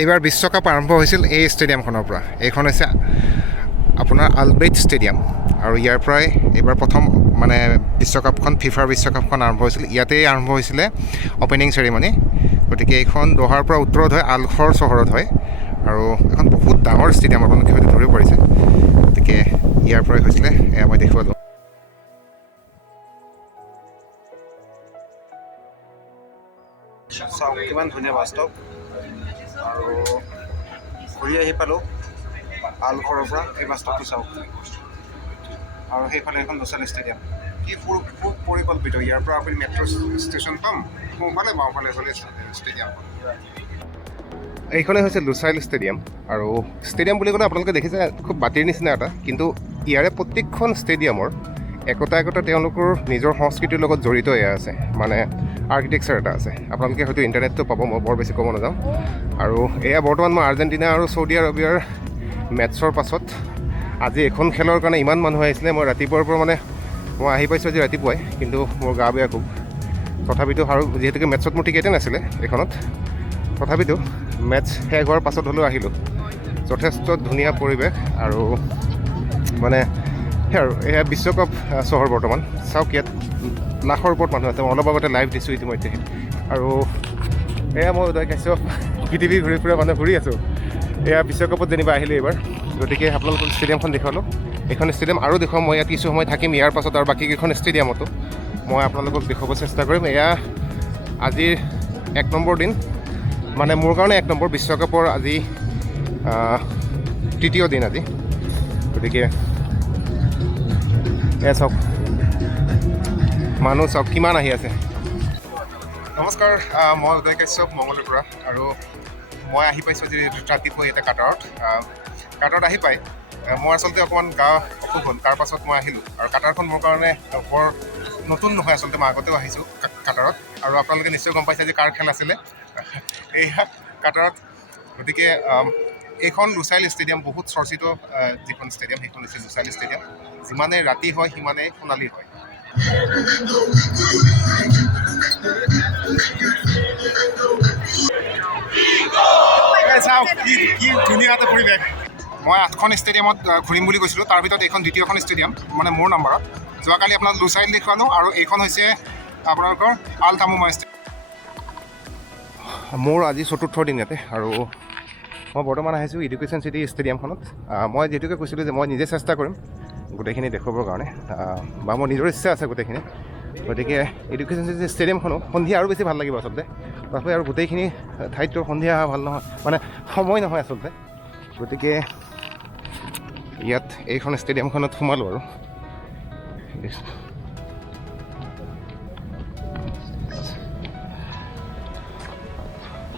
এইবাৰ বিশ্বকাপ আৰম্ভ হৈছিল এই ষ্টেডিয়ামখনৰ পৰা। এইখন হৈছে আপোনাৰ আলবেইট ষ্টেডিয়াম আৰু ইয়াৰ পৰাই এইবাৰ প্ৰথম মানে বিশ্বকাপখন ফিফাৰ বিশ্বকাপখন আৰম্ভ হৈছিল। ইয়াতেই আৰম্ভ হৈছিলে অপেনিং চেৰিমনি। গতিকে এইখন দোহাৰ পৰা উত্তৰত হয়, আলখৰ চহৰত হয় আৰু এখন বহুত ডাঙৰ ষ্টেডিয়াম, আপোনালোকে হয়তো ধৰিব পাৰিছে। গতিকে ইয়াৰ পৰাই হৈছিলে, এয়া মই দেখুৱালোঁ। চাওক কিমান ধুনীয়া বাস্তৱ। আৰু ঘূৰি আহি পালোঁ আলখৰৰ পৰা। এই বাস্তৱটো চাওক। আৰু সেইফালে এখন লোচেল ষ্টেডিয়াম, কি সুপৰিকল্পিত। ইয়াৰ পৰা আপুনি মেট্ৰ' ষ্টেচন পাম, সোঁফালে বাওঁফালে হ'লে ষ্টেডিয়াম। এইখনে হৈছে লুচাইল ষ্টেডিয়াম। আৰু ষ্টেডিয়াম বুলি ক'লে আপোনালোকে দেখিছে খুব বাতিৰ নিচিনা এটা, কিন্তু ইয়াৰে প্ৰত্যেকখন ষ্টেডিয়ামৰ একোটা তেওঁলোকৰ নিজৰ সংস্কৃতিৰ লগত জড়িত এয়া আছে, মানে আৰ্কিটেকচাৰ এটা আছে। আপোনালোকে হয়তো ইণ্টাৰনেটটো পাব, মই বৰ বেছি ক'ব নাযাওঁ। আৰু এয়া বৰ্তমান মই আৰ্জেণ্টিনা আৰু চৌদি আৰবিয়াৰ মেটছৰ পাছত আজি এখন খেলৰ কাৰণে ইমান মানুহ আহিছিলে। মই ৰাতিপুৱাৰ পৰা মানে মই আহি পাইছোঁ আজি ৰাতিপুৱাই, কিন্তু মোৰ গা বেয়া খুব। তথাপিতো আৰু যিহেতুকে মেটছত মোৰ টিকেটেই নাছিলে এইখনত, তথাপিতো মেটছ শেষ হোৱাৰ পাছত হ'লেও আহিলোঁ। যথেষ্ট ধুনীয়া পৰিৱেশ আৰু মানে সেই আৰু এয়া বিশ্বকাপ চহৰ বৰ্তমান। চাওক ইয়াত লাখৰ ওপৰত মানুহ আছে। মই অলপ আগতে লাইভ দিছোঁ ইতিমধ্যে। আৰু এয়া মই উদয় কাশ্যপ পৃথিৱী ঘূৰি ফুৰা মানুহ ঘূৰি আছোঁ। এয়া বিশ্বকাপত যেনিবা আহিলোঁ এইবাৰ। গতিকে আপোনালোকক ষ্টেডিয়ামখন দেখুৱালোঁ। এইখন ষ্টেডিয়াম আৰু দেখুৱাম। মই ইয়াত কিছু সময় থাকিম, ইয়াৰ পাছত আৰু বাকীকেইখন ষ্টেডিয়ামতো মই আপোনালোকক দেখুৱাব চেষ্টা কৰিম। এয়া আজিৰ 1 নম্বৰ দিন, মানে মোৰ কাৰণে 1 নম্বৰ। বিশ্বকাপৰ আজি 3য় দিন আজি। গতিকে এয়া চাওক, মানুহ চাওক কিমান আহি আছে। নমস্কাৰ, মই উদয় কাশ্যপ মঙলৰ পৰা। আৰু মই আহি পাইছোঁ আজি ৰাতিপুৱা ইয়াতে কাটাৰত আহি পাই মই আচলতে অকণমান গা অসুখ হ'ল। তাৰ পাছত মই আহিলোঁ। আৰু কাটাৰখন মোৰ কাৰণে বৰ নতুন নহয় আচলতে, মই আগতেও আহিছোঁ কাটাৰত। আৰু আপোনালোকে নিশ্চয় গম পাইছে যে কাৰ খেল আছিলে, এয়া কাটাৰত। গতিকে এইখন লুচাইল ষ্টেডিয়াম, বহুত চৰ্চিত যিখন ষ্টেডিয়াম, সেইখন হৈছে লুচাইল ষ্টেডিয়াম। যিমানে ৰাতি হয় সিমানে সোণালী হয়। চাওক কি ধুনীয়া এটা পৰিৱেশ। মই 8খন ষ্টেডিয়ামত ঘূৰিম বুলি কৈছিলোঁ, তাৰ ভিতৰত এইখন দ্বিতীয়খন ষ্টেডিয়াম, মানে মোৰ নাম্বাৰত। যোৱাকালি আপোনাক লুচাইল দেখুৱালোঁ আৰু এইখন হৈছে আপোনালোকৰ আল তামুমা ষ্টেডিয়াম। মোৰ আজি 4ৰ্থ দিন ইয়াতে। আৰু মই বৰ্তমান আহিছোঁ এডুকেশ্যন চিটি ষ্টেডিয়ামখনত। মই যিহেতুকে কৈছিলোঁ যে মই নিজে চেষ্টা কৰিম গোটেইখিনি দেখুৱাবৰ কাৰণে, বা মোৰ নিজৰ ইচ্ছা আছে গোটেইখিনি। গতিকে এডুকেশ্যন চিটি ষ্টেডিয়ামখনো সন্ধিয়া আৰু বেছি ভাল লাগিব আচলতে। তাৰোপৰি আৰু গোটেইখিনি ঠাইতটো সন্ধিয়া অহা ভাল নহয়, মানে সময় নহয় আচলতে। গতিকে ইয়াত এইখন ষ্টেডিয়ামখনত সোমালোঁ। আৰু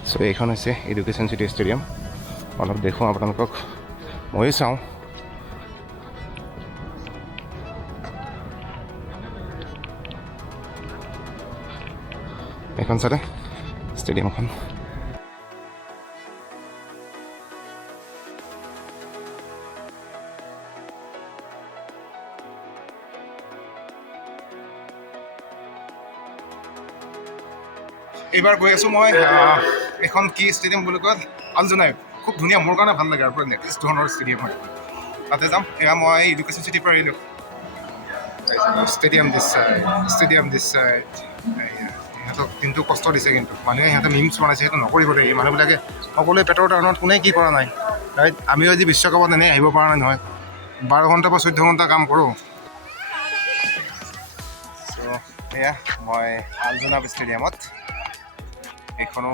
চ' এইখন হৈছে এডুকেশ্যন চিটি ষ্টেডিয়াম। অলপ দেখুৱাওঁ আপোনালোকক, ময়ো চাওঁ। এইখন চালে ষ্টেডিয়ামখন। এইবাৰ গৈ আছোঁ মই এখন কি ষ্টেডিয়াম বুলি কয়, আলজোনাই। খুব ধুনীয়া, মোৰ কাৰণে ভাল লাগে। আৰু পুৰা নেক্সট ধৰণৰ ষ্টেডিয়াম হয়, তাতে যাম। এয়া মই এডুকেশ্যন চিটিৰ পৰা আহিলোঁ। ষ্টেডিয়াম দিছ চাইড। সিহঁতক দিনটো কষ্ট দিছে, কিন্তু মানুহে সিহঁতে মিমছ বনাইছে। সেইটো নকৰিব দেই। মানুহবিলাকে সকলোৱে পেটৰ কাৰণত কোনে কি কৰা নাই, ৰাইট? আমিও আজি বিশ্বকাপত এনেই আহিব পৰা নাই নহয়। 12 ঘণ্টা বা 14 ঘণ্টা কাম কৰোঁ। চ' এয়া মই আলজোনা ষ্টেডিয়ামত। এইখনো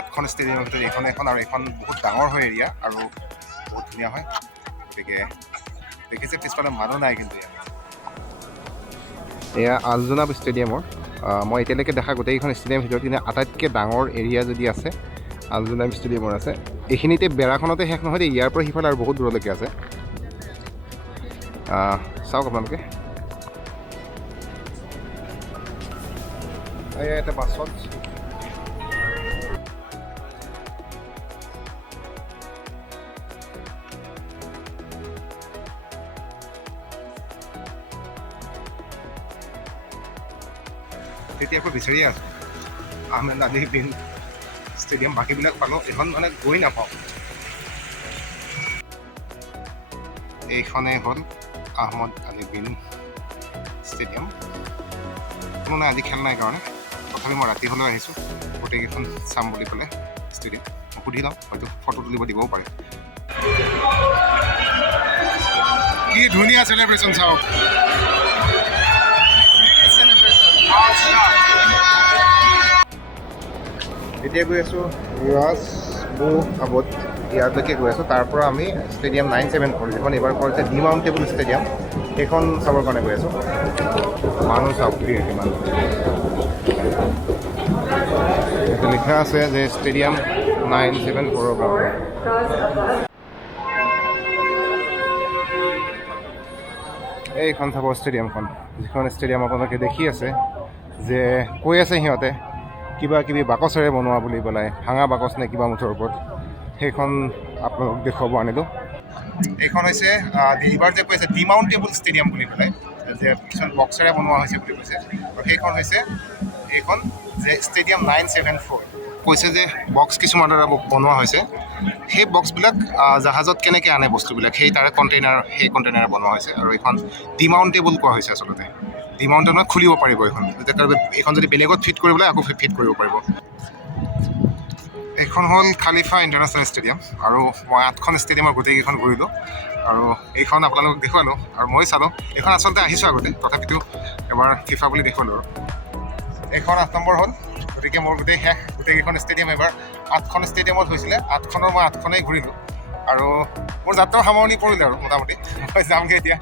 8খন ষ্টেডিয়ামৰ ভিতৰত এইখন এখন, আৰু এইখন বহুত ডাঙৰ হয় এৰিয়া, আৰু বহুত ধুনীয়া হয়। গতিকে দেখিছে পিছফালে মানুহ নাই, কিন্তু এয়া আলজোনা ষ্টেডিয়ামৰ মই এতিয়ালৈকে দেখা গোটেইকেইখন ষ্টেডিয়ামৰ ভিতৰত কিন্তু আটাইতকৈ ডাঙৰ এৰিয়া যদি আছে আলজোনা ষ্টেডিয়ামৰ আছে। এইখিনিতে বেৰাখনতে শেষ নহয় দেই, ইয়াৰ পৰা সিফালে আৰু বহুত দূৰলৈকে আছে। চাওক আপোনালোকে, এয়া এটা বাছত তেতিয়াৰ পৰা বিচাৰিয়ে আছোঁ আহমেদ আলী বিন ষ্টেডিয়াম, বাকীবিলাক পালোঁ, এইখন মানে গৈ নাপাওঁ। এইখনেই হ'ল আহমদ আলী বিন ষ্টেডিয়াম। কোনো নাই আজি খেল নাই কাৰণে, তথাপি মই ৰাতি হ'লেও আহিছোঁ গোটেইকেইখন চাম বুলি ক'লে ষ্টেডিয়াম। মই সুধি লওঁ, হয়তো ফটো তুলিব দিবও পাৰে। কি ধুনীয়া চেলিব্ৰেশ্যন চাওক। এতিয়া গৈ আছোঁ আবত ইয়ালৈকে গৈ আছোঁ। তাৰ পৰা আমি ষ্টেডিয়াম 974 যিখন এইবাৰ কৰিছে ডিমাউণ্টেবল ষ্টেডিয়াম, সেইখন চাবৰ কাৰণে গৈ আছোঁ। মানুহ চাওক কিমান, এইটো লিখা আছে যে ষ্টেডিয়াম 974 কাৰণে। এইখন চাব ষ্টেডিয়ামখন, যিখন ষ্টেডিয়াম আপোনালোকে দেখি আছে যে কৈ আছে সিহঁতে কিবা কিবি বাকচেৰে বনোৱা বুলি পেলাই, ভাঙা বাকচ নে কিবা মুঠৰ ওপৰত, সেইখন আপোনালোক দেখুৱাব আনিলোঁ। এইখন হৈছে এইবাৰ যে কৈছে ডিমাউণ্টেবল ষ্টেডিয়াম বুলি পেলাই, যে কিছুমান বক্সেৰে বনোৱা হৈছে বুলি কৈছে, আৰু সেইখন হৈছে এইখন যে ষ্টেডিয়াম 974। কৈছে যে বক্স কিছুমান দ্বাৰা বনোৱা হৈছে, সেই বক্সবিলাক জাহাজত কেনেকৈ আনে বস্তুবিলাক, সেই তাৰে কণ্টেইনাৰে বনোৱা হৈছে, আৰু এইখন ডিমাউণ্টেবল কোৱা হৈছে আচলতে। ডিমাউণ্টেবল খুলিব পাৰিব এইখন, এইখন যদি বেলেগত ফিট কৰিবলৈ আকৌ ফিট কৰিব পাৰিব। এইখন হ'ল খালিফা ইণ্টাৰনেশ্যনেল ষ্টেডিয়াম, আৰু মই 8খন ষ্টেডিয়ামৰ গোটেইকেইখন ঘূৰিলোঁ, আৰু এইখন আপোনালোকক দেখুৱালোঁ, আৰু মই চালোঁ। এইখন আচলতে আহিছোঁ আগতে, তথাপিতো এবাৰ ফিফা বুলি দেখুৱালোঁ। আৰু এইখন 8 নম্বৰ হ'ল, গতিকে মোৰ গোটেইকেইখন ষ্টেডিয়াম এবাৰ 8খন ষ্টেডিয়ামত হৈছিলে, 8খনৰ মই 8খনেই ঘূৰিলোঁ, আৰু মোৰ যাত্ৰাৰ সামৰণি পৰিলে আৰু মোটামুটি। মই যামগৈ এতিয়া।